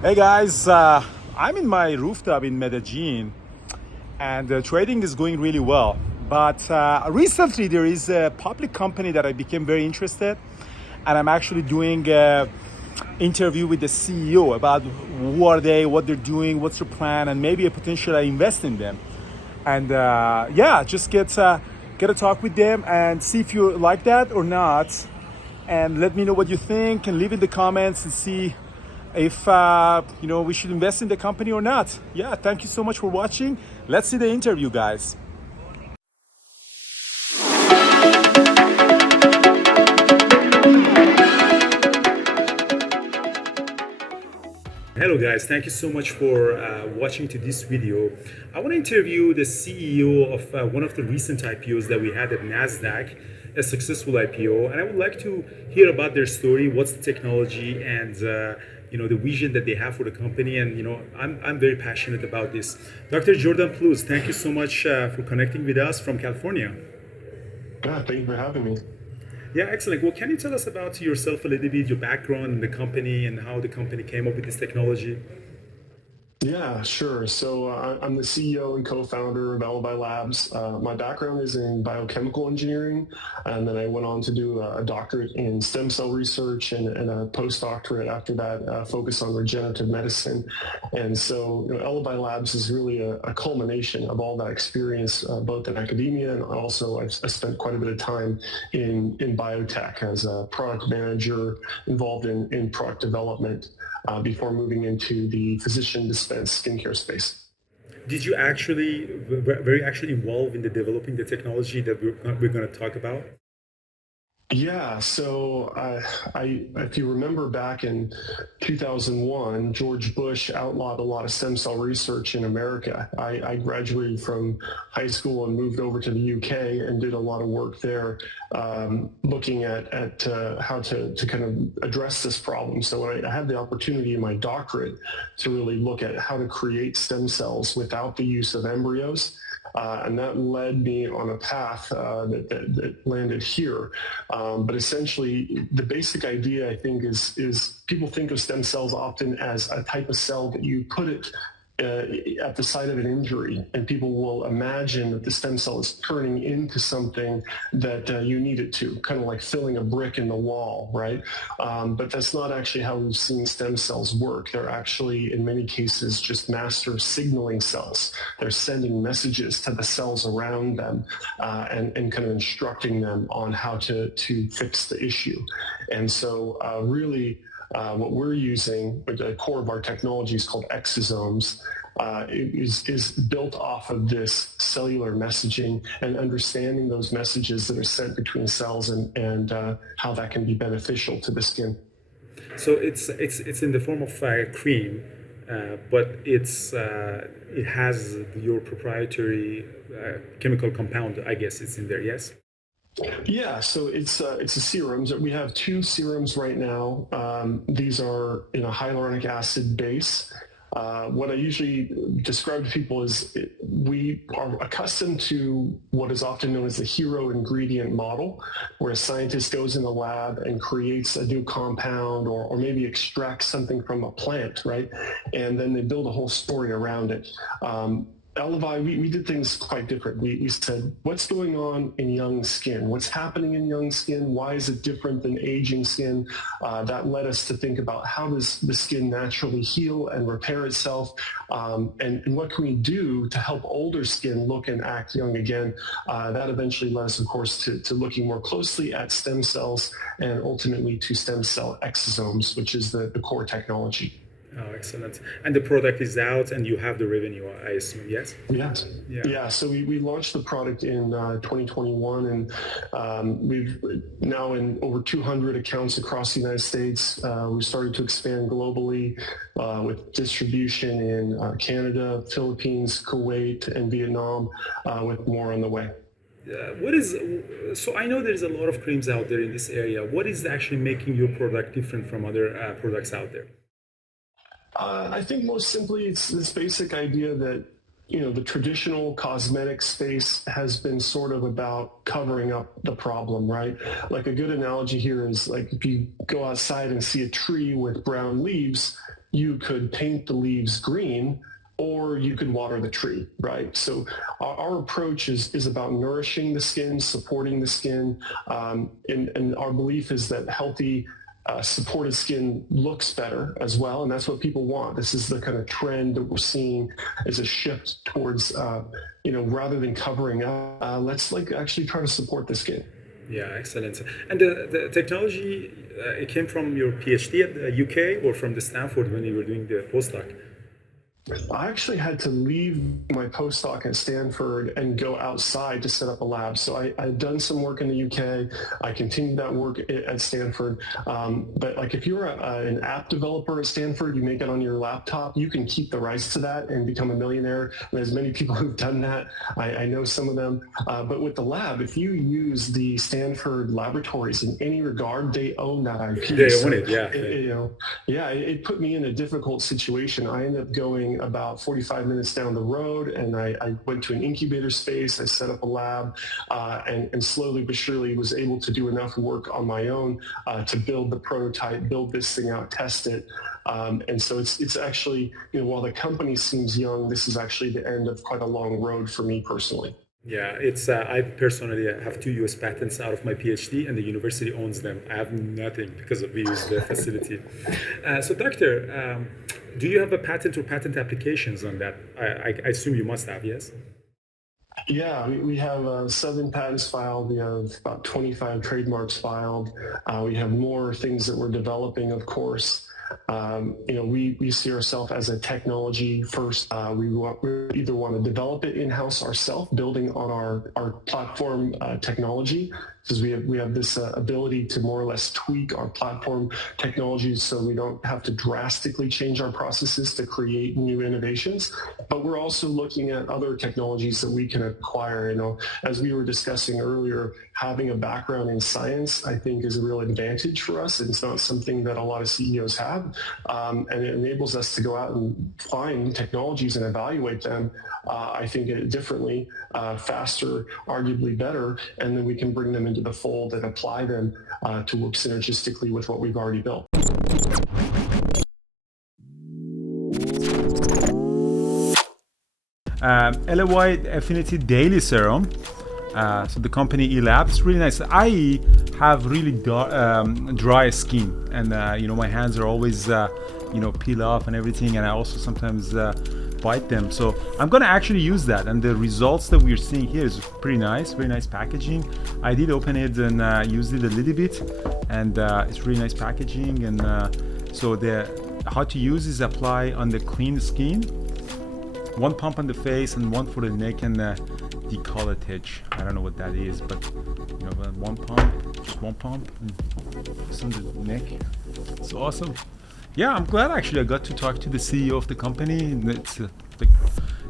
Hey guys, I'm in my rooftop in Medellin and trading is going really well. But recently there is a public company that I became very interested and I'm actually doing an interview with the CEO about who are they, what they're doing, what's their plan, and maybe a potential I invest in them. And yeah, just get a talk with them and see if you like that or not. And let me know what you think and leave in the comments and see if we should invest in the company or not. Yeah, thank you so much for watching. Let's see the interview, guys. Hello guys, thank you so much for watching to this video. I want to interview the CEO of one of the recent IPOs that we had at NASDAQ, a successful IPO, and I would like to hear about their story, what's the technology, and the vision that they have for the company. And I'm very passionate about this. Dr. Jordan Plus, thank you so much for connecting with us from California. Yeah, thank you for having me. Yeah, excellent. Well, can you tell us about yourself a little bit, your background in the company, and how the company came up with this technology? Yeah, sure. So I'm the CEO and co-founder of ELEVAI Labs. My background is in biochemical engineering, and then I went on to do a doctorate in stem cell research and a postdoctorate after that, focused on regenerative medicine. And so ELEVAI Labs is really a culmination of all that experience, both in academia and also I spent quite a bit of time in biotech as a product manager involved in product development. Before moving into the physician dispensed skincare space. Did you actually very actually involved in the developing the technology that we're going to talk about? Yeah, so if you remember back in 2001, George Bush outlawed a lot of stem cell research in America. I graduated from high school and moved over to the UK and did a lot of work there, looking at how to kind of address this problem. So I had the opportunity in my doctorate to really look at how to create stem cells without the use of embryos. And that led me on a path that landed here. But essentially, the basic idea, I think, is people think of stem cells often as a type of cell that you put it at the site of an injury, and people will imagine that the stem cell is turning into something that you need it to, kind of like filling a brick in the wall, right? But that's not actually how we've seen stem cells work. They're actually, in many cases, just master signaling cells. They're sending messages to the cells around them and kind of instructing them on how to fix the issue. And so really, what we're using, the core of our technology is called exosomes, is built off of this cellular messaging and understanding those messages that are sent between cells and how that can be beneficial to the skin. So it's in the form of cream, but it has your proprietary chemical compound. I guess it's in there. Yes. Yeah, so it's a serums. We have two serums right now. These are in a hyaluronic acid base. What I usually describe to people is we are accustomed to what is often known as the hero ingredient model, where a scientist goes in the lab and creates a new compound or maybe extracts something from a plant, right? And then they build a whole story around it. ELEVAI, we did things quite different. We said, what's going on in young skin? What's happening in young skin? Why is it different than aging skin? That led us to think about how does the skin naturally heal and repair itself? And what can we do to help older skin look and act young again? That eventually led us, of course, to looking more closely at stem cells and ultimately to stem cell exosomes, which is the core technology. Oh, excellent. And the product is out and you have the revenue, I assume, yes? Yes. Yeah. So we launched the product in 2021 and we've now in over 200 accounts across the United States. We started to expand globally with distribution in Canada, Philippines, Kuwait, and Vietnam, with more on the way. So I know there's a lot of creams out there in this area. What is actually making your product different from other products out there? I think most simply it's this basic idea that the traditional cosmetic space has been sort of about covering up the problem, right? Like a good analogy here is like if you go outside and see a tree with brown leaves, you could paint the leaves green, or you could water the tree, right? So our approach is about nourishing the skin, supporting the skin, and our belief is that healthy, supported skin looks better as well, and that's what people want. This is the kind of trend that we're seeing as a shift towards, rather than covering up, let's like actually try to support the skin. Yeah, excellent. And the technology, it came from your PhD at the UK or from the Stanford when you were doing the postdoc? I actually had to leave my postdoc at Stanford and go outside to set up a lab. So I've done some work in the UK. I continued that work at Stanford. But like if you're an app developer at Stanford, you make it on your laptop, you can keep the rights to that and become a millionaire. And there's many people who've done that. I know some of them. But with the lab, if you use the Stanford laboratories in any regard, they own that IP. They own it, yeah. It put me in a difficult situation. I ended up going about 45 minutes down the road, and I went to an incubator space. I set up a lab, and slowly but surely was able to do enough work on my own to build the prototype, build this thing out, test it. And so it's actually, while the company seems young, this is actually the end of quite a long road for me personally. Yeah, it's. I personally have 2 US patents out of my PhD, and the university owns them. I have nothing because we use the facility. So, doctor, do you have a patent or patent applications on that? I assume you must have, yes? Yeah, we have 7 patents filed. We have about 25 trademarks filed. We have more things that we're developing, of course. We see ourselves as a technology first. We either want to develop it in-house ourselves, building on our platform technology, because we have this ability to more or less tweak our platform technologies so we don't have to drastically change our processes to create new innovations. But we're also looking at other technologies that we can acquire. As we were discussing earlier, having a background in science, I think, is a real advantage for us. It's not something that a lot of CEOs have, and it enables us to go out and find technologies and evaluate them. I think differently, faster, arguably better, and then we can bring them into the fold and apply them to work synergistically with what we've already built. ELEVAI Affinity Daily Serum. So the company ELEVAI, it's really nice. I have really dry skin, and my hands are always peel off and everything, and I also sometimes bite them. So I'm gonna actually use that, and the results that we're seeing here is pretty nice, very nice packaging. I did open it and used it a little bit, and it's really nice packaging. And so how to use is apply on the clean skin, 1 pump on the face and 1 for the neck and decolletage. I don't know what that is, but 1 pump, just 1 pump, and just on the neck. It's awesome. Yeah, I'm glad actually I got to talk to the CEO of the company. It's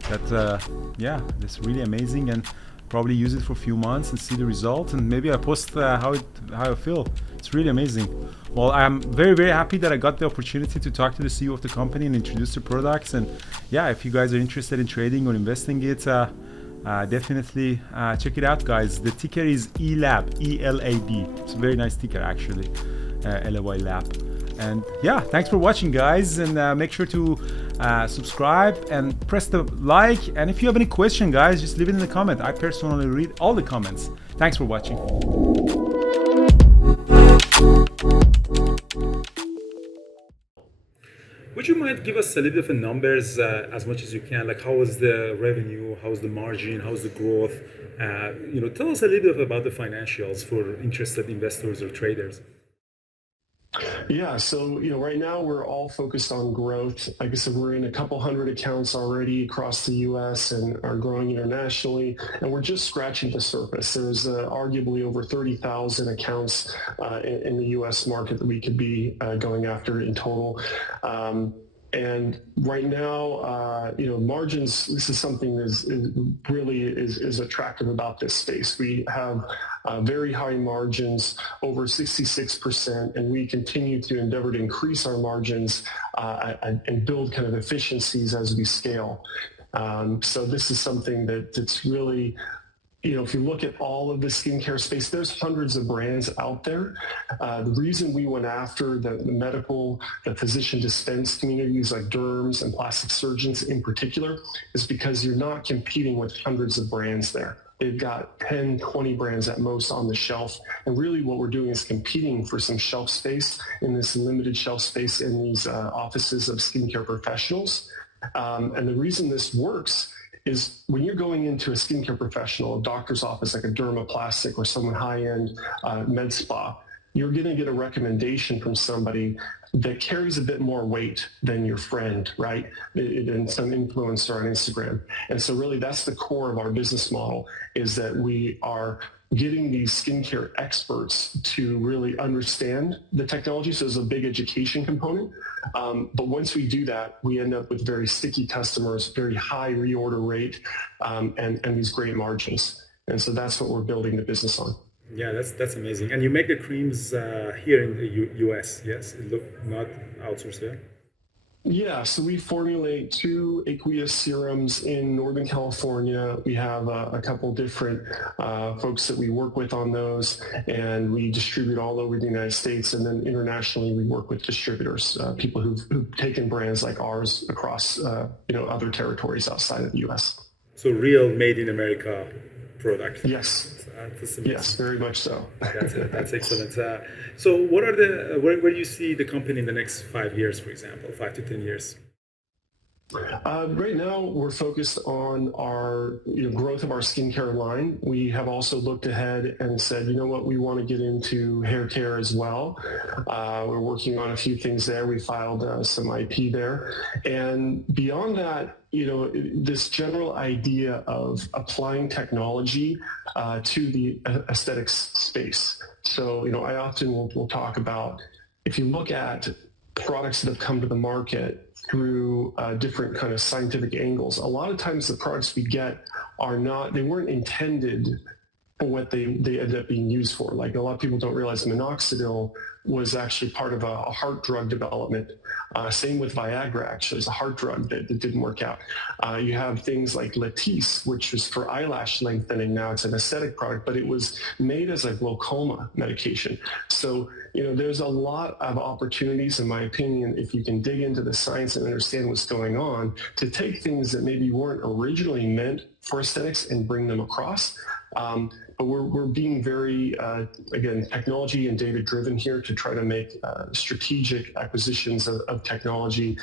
that's really amazing, and probably use it for a few months and see the results, and maybe I post how I feel. It's really amazing. Well, I'm very, very happy that I got the opportunity to talk to the CEO of the company and introduce the products. And yeah, if you guys are interested in trading or investing it, definitely check it out, guys. The ticker is ELAB, E-L-A-B. It's a very nice ticker, actually, ELEVAI Lab. And yeah, thanks for watching, guys, and make sure to subscribe and press the like. And if you have any question, guys, just leave it in the comment. I personally read all the comments. Thanks for watching. Would you mind give us a little bit of numbers as much as you can? Like, how was the revenue? How was the margin? How was the growth? Tell us a little bit about the financials for interested investors or traders. Yeah, so right now we're all focused on growth. Like I said, we're in a couple hundred accounts already across the U.S. and are growing internationally, and we're just scratching the surface. There's arguably over 30,000 accounts in the U.S. market that we could be going after in total. And right now, margins, this is something that really is attractive about this space. We have very high margins, over 66%, and we continue to endeavor to increase our margins and build kind of efficiencies as we scale. So this is something that's really if you look at all of the skincare space, there's hundreds of brands out there. The reason we went after the medical, the physician dispense communities like derms and plastic surgeons in particular is because you're not competing with hundreds of brands there. They've got 10, 20 brands at most on the shelf. And really what we're doing is competing for some shelf space in this limited shelf space in these offices of skincare professionals. And the reason this works is when you're going into a skincare professional, a doctor's office like a dermaplastic or someone high-end med spa, you're going to get a recommendation from somebody that carries a bit more weight than your friend, right? And some influencer on Instagram. And so really that's the core of our business model, is that we are getting these skincare experts to really understand the technology. So there's a big education component. But once we do that, we end up with very sticky customers, very high reorder rate, and these great margins. And so that's what we're building the business on. Yeah, that's amazing. And you make the creams here in the US, yes? It look not outsourced, yeah? Yeah, so we formulate 2 aqueous serums in Northern California. We have a couple different folks that we work with on those, and we distribute all over the United States. And then internationally, we work with distributors, people who've taken brands like ours across other territories outside of the US. So real made in America product. Yes. Yes, very much so. That's excellent. So what are where do you see the company in the next 5 years, for example, 5 to 10 years? Right now, we're focused on our growth of our skincare line. We have also looked ahead and said, you know what, we want to get into hair care as well. We're working on a few things there. We filed some IP there. And beyond that, this general idea of applying technology to the aesthetics space. So, I often will talk about, if you look at products that have come to the market through different kind of scientific angles, a lot of times the products we get they weren't intended for what they end up being used for. Like, a lot of people don't realize minoxidil was actually part of a heart drug development. Same with Viagra, actually. It's a heart drug that didn't work out. You have things like Latisse, which is for eyelash lengthening. Now it's an aesthetic product, but it was made as a glaucoma medication. So, there's a lot of opportunities, in my opinion, if you can dig into the science and understand what's going on, to take things that maybe weren't originally meant for aesthetics and bring them across. But we're being very, again, technology and data-driven here to try to make strategic acquisitions of technology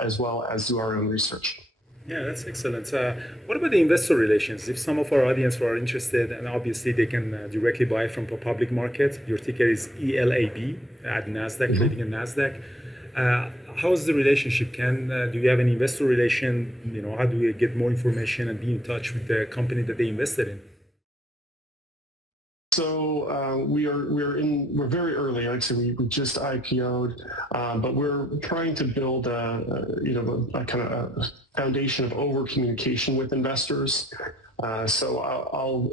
as well as do our own research. Yeah, that's excellent. What about the investor relations? If some of our audience are interested, and obviously they can directly buy from the public market, your ticker is ELAB at NASDAQ, trading in NASDAQ. How is the relationship? Do you have an investor relation? How do we get more information and be in touch with the company that they invested in? So we're very early. Like I said, we just IPO'd, but we're trying to build a kind of a foundation of over communication with investors. So I'll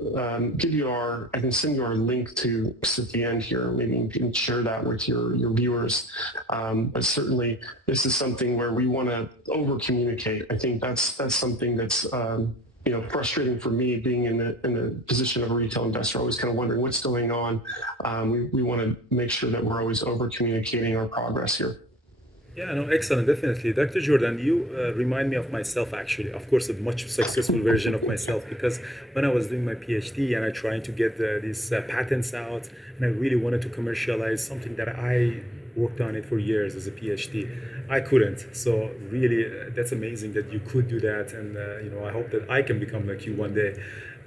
give you I can send you our link to at the end here. Maybe you can share that with your viewers. But certainly this is something where we want to over communicate. I think that's something that's frustrating for me, being in the position of a retail investor, always kind of wondering what's going on. We want to make sure that we're always over communicating our progress here. Yeah, no, excellent, definitely. Dr. Jordan, you remind me of myself, actually. Of course, a much successful version of myself, because when I was doing my PhD and I tried to get these patents out, and I really wanted to commercialize something that I worked on it for years as a PhD, I couldn't. So really, that's amazing that you could do that, and I hope that I can become like you one day.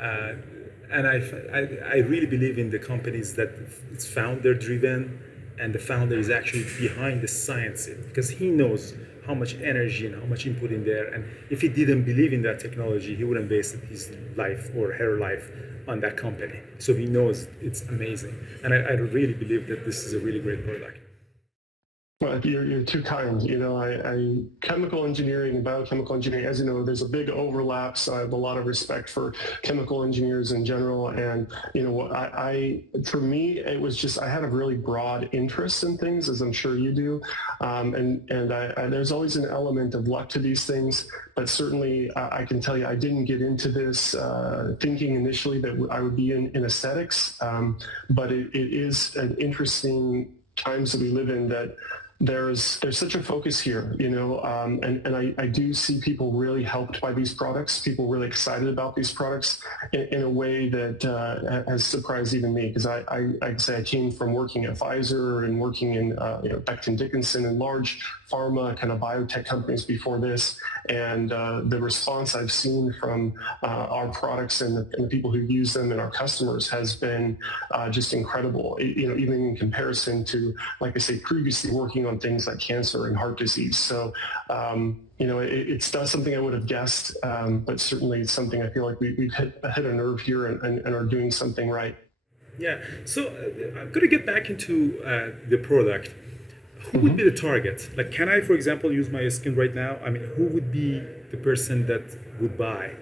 And I really believe in the companies that it's founder-driven, and the founder is actually behind the science, because he knows how much energy and how much input in there. And if he didn't believe in that technology, he wouldn't base his life or her life on that company. So he knows it's amazing. And I really believe that this is a really great product. Well, you're too kind. Chemical engineering and biochemical engineering, as you know, there's a big overlap. So I have a lot of respect for chemical engineers in general. And, for me, it was just, I had a really broad interest in things, as I'm sure you do. There's always an element of luck to these things. But certainly, I can tell you, I didn't get into this thinking initially that I would be in aesthetics. But it is an interesting times that we live in that there's such a focus here, and I do see people really helped by these products, people really excited about these products in a way that has surprised even me, because I'd say I came from working at Pfizer and working in Becton Dickinson and large pharma kind of biotech companies before this, and the response I've seen from our products and the people who use them and our customers has been just incredible. Even in comparison to, like I say, previously working on things like cancer and heart disease. So, it's not something I would have guessed, but certainly it's something I feel like we've hit a nerve here and are doing something right. Yeah. So I'm going to get back into the product. Who would be Mm-hmm. the target? Like, can I, for example, use my skin right now? I mean, who would be the person that would buy,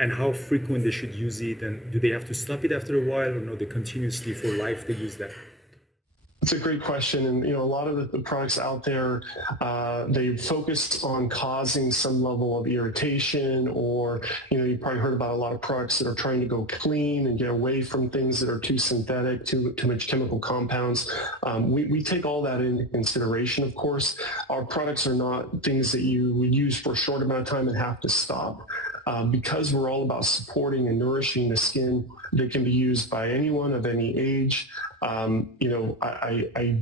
and how frequent they should use it, and do they have to stop it after a while, or no? They continuously for life they use that. It's a great question, and a lot of the products out there, they've focused on causing some level of irritation, or you probably heard about a lot of products that are trying to go clean and get away from things that are too synthetic, too much chemical compounds. We take all that into consideration, of course. Our products are not things that you would use for a short amount of time and have to stop. Because we're all about supporting and nourishing the skin, they can be used by anyone of any age. I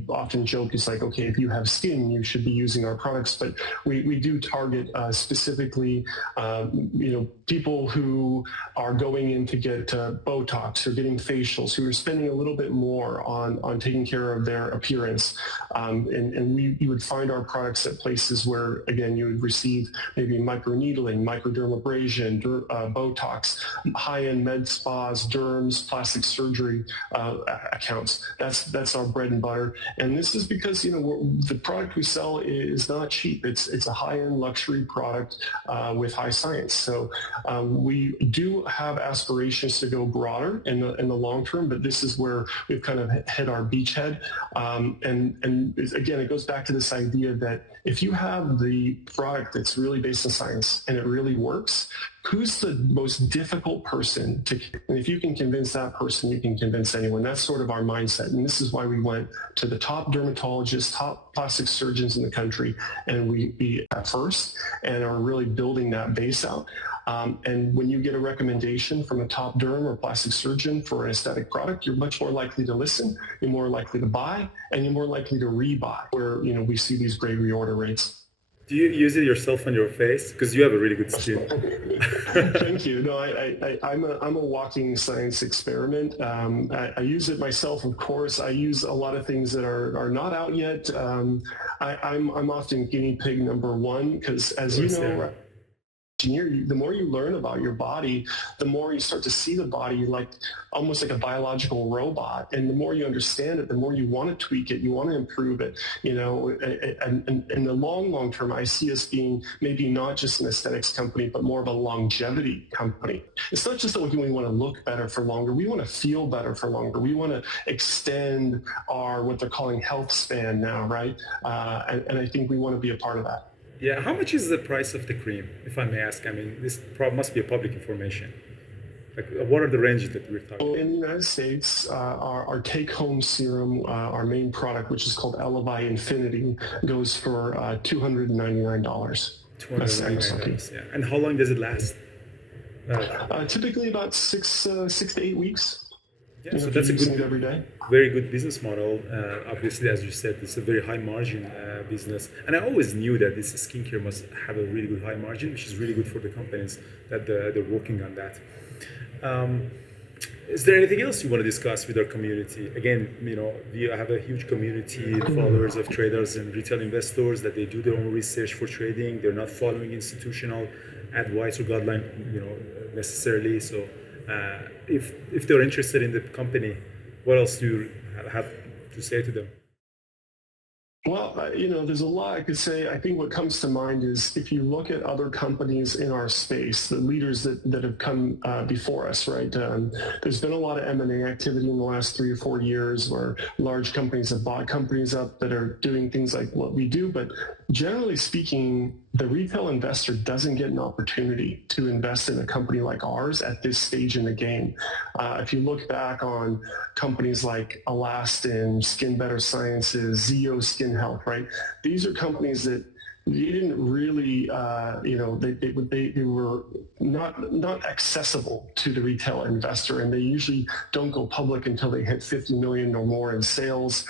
often joke, it's like, okay, if you have skin, you should be using our products, but we do target specifically, people who are going in to get Botox or getting facials, who are spending a little bit more on taking care of their appearance. You would find our products at places where, again, you would receive maybe microneedling, microdermabrasion, Botox, high-end med spas, derms, plastic surgery accounts. That's our bread and butter. And this is because, the product we sell is not cheap. It's a high-end luxury product with high science. So we do have aspirations to go broader in the long term, but this is where we've kind of hit our beachhead. And again, it goes back to this idea that if you have the product that's really based on science and it really works, who's the most difficult person and if you can convince that person, you can convince anyone. That's sort of our mindset. And this is why we went to the top dermatologists, top plastic surgeons in the country, and we be at first and are really building that base out. And when you get a recommendation from a top derm or plastic surgeon for an aesthetic product, you're much more likely to listen, you're more likely to buy, and you're more likely to rebuy, where, we see these great reorder rates. Do you use it yourself on your face? Because you have a really good skin. Thank you. No, I'm a walking science experiment. I use it myself, of course. I use a lot of things that are not out yet. I'm often guinea pig number one, because, as you Course, yeah. know, the more you learn about your body, the more you start to see the body like almost like a biological robot. And the more you understand it, the more you want to tweak it, you want to improve it, and in the long term, I see us being maybe not just an aesthetics company, but more of a longevity company. It's not just that we want to look better for longer. We want to feel better for longer. We want to extend our, what they're calling health span now, right? And I think we want to be a part of that. Yeah. How much is the price of the cream, if I may ask? I mean, this must be a public information. Like, what are the ranges that we're talking? In the United States, our take-home serum, our main product, which is called ELEVAI Infinity, goes for $299. That's $299. Yeah. And how long does it last? Typically about six to 8 weeks. Yeah, so that's a good every day. very good business model. Obviously, as you said, it's a very high margin business, and I always knew that this skincare must have a really good high margin, which is really good for the companies that they're working on that. Is there anything else you want to discuss with our community? Again, we have a huge community, followers of traders and retail investors, that they do their own research for trading. They're not following institutional advice or guideline, necessarily. So, if they're interested in the company, what else do you have to say to them? Well, there's a lot I could say. I think what comes to mind is if you look at other companies in our space, the leaders that have come before us, right? There's been a lot of M&A activity in the last 3 or 4 years where large companies have bought companies up that are doing things like what we do. But generally speaking, the retail investor doesn't get an opportunity to invest in a company like ours at this stage in the game. If you look back on companies like Alastin, Skin Better Sciences, Zeo Skin Health, right? These are companies that you didn't really, they were not accessible to the retail investor, and they usually don't go public until they hit 50 million or more in sales.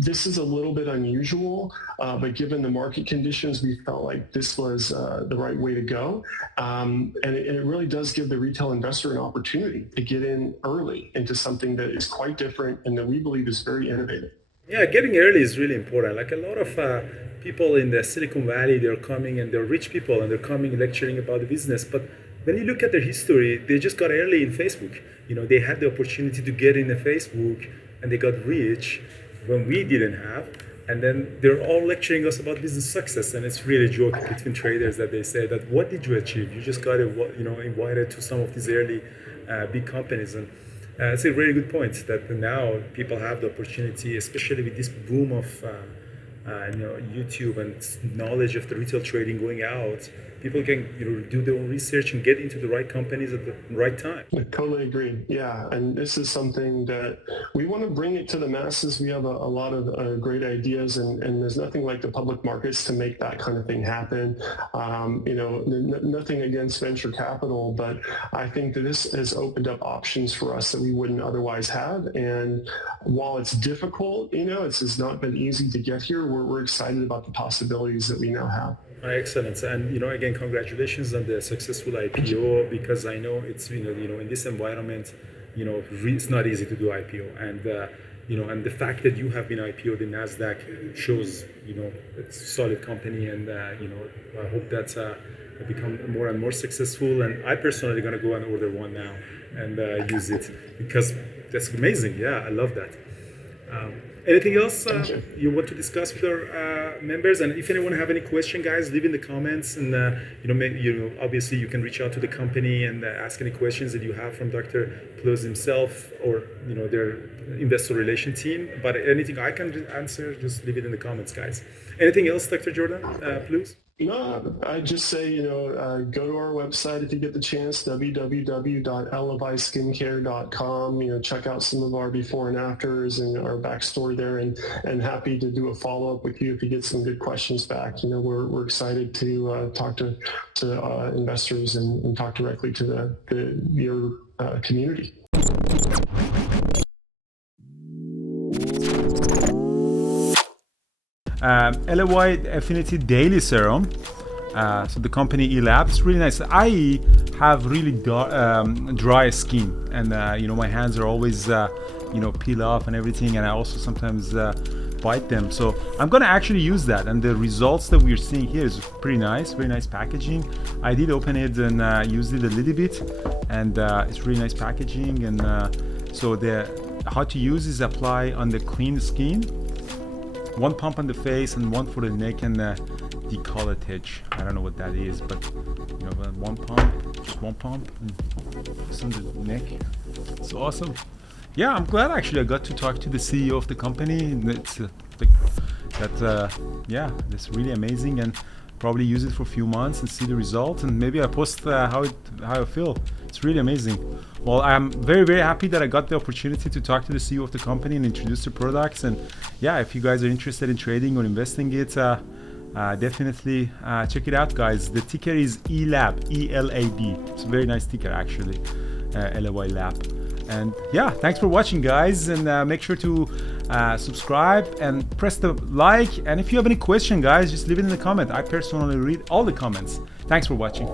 This is a little bit unusual, but given the market conditions, we felt like this was the right way to go. And it really does give the retail investor an opportunity to get in early into something that is quite different and that we believe is very innovative. Yeah, getting early is really important. Like a lot of people in the Silicon Valley, they're coming and they're rich people and they're coming lecturing about the business. But when you look at their history, they just got early in Facebook. They had the opportunity to get in the Facebook and they got rich when we didn't have. And then they're all lecturing us about business success. And it's really a joke between traders that they say that, what did you achieve? You just got invited to some of these early big companies. And it's a very good point that now people have the opportunity, especially with this boom of YouTube and knowledge of the retail trading going out. People can do their own research and get into the right companies at the right time. I totally agree. Yeah, and this is something that we want to bring it to the masses. We have a lot of great ideas, and there's nothing like the public markets to make that kind of thing happen. Nothing against venture capital, but I think that this has opened up options for us that we wouldn't otherwise have. And while it's difficult, it's not been easy to get here, we're excited about the possibilities that we now have. Excellent. And again, congratulations on the successful IPO, because I know it's in this environment, it's not easy to do IPO, and the fact that you have been IPO'd in Nasdaq shows it's a solid company, and I hope that become more and more successful. And I personally gonna go and order one now and use it, because that's amazing. Yeah, I love that. Anything else you want to discuss with our members? And if anyone have any question, guys, leave in the comments. And obviously you can reach out to the company and ask any questions that you have from Dr. Plus himself or their investor relation team. But anything I can answer, just leave it in the comments, guys. Anything else, Dr. Jordan Plus? No, I just say, go to our website if you get the chance, www.elevaiskincare.com. Check out some of our before and afters and our backstory there, and happy to do a follow-up with you if you get some good questions back. We're excited to talk to investors and talk directly to your community. ELEVAI Affinity Daily Serum. So the company ELEVAI, it's really nice. I have really dry skin, and my hands are always peel off and everything, and I also sometimes bite them. So I'm gonna actually use that, and the results that we're seeing here is pretty nice, very nice packaging. I did open it and used it a little bit, and it's really nice packaging. And so how to use is apply on the clean skin. One pump on the face and one for the neck and decolletage. I don't know what that is, but one pump, just one pump, and just on the neck. It's awesome. Yeah, I'm glad actually I got to talk to the CEO of the company. It's that's really amazing, and probably use it for a few months and see the results, and maybe I post how I feel. It's really amazing. Well, I'm very, very happy that I got the opportunity to talk to the CEO of the company and introduce the products. And yeah, if you guys are interested in trading or investing it, definitely check it out, guys. The ticker is ELAB, E-L-A-B. It's a very nice ticker, actually, ELEVAI Lab. And yeah, thanks for watching, guys, and make sure to subscribe and press the like. And if you have any question, guys, just leave it in the comment. I personally read all the comments. Thanks for watching.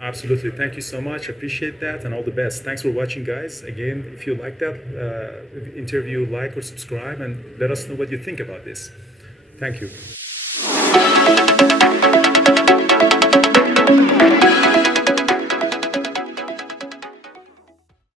Absolutely. Thank you so much. Appreciate that, and all the best. Thanks for watching, guys. Again, if you like that interview, like or subscribe, and let us know what you think about this. Thank you.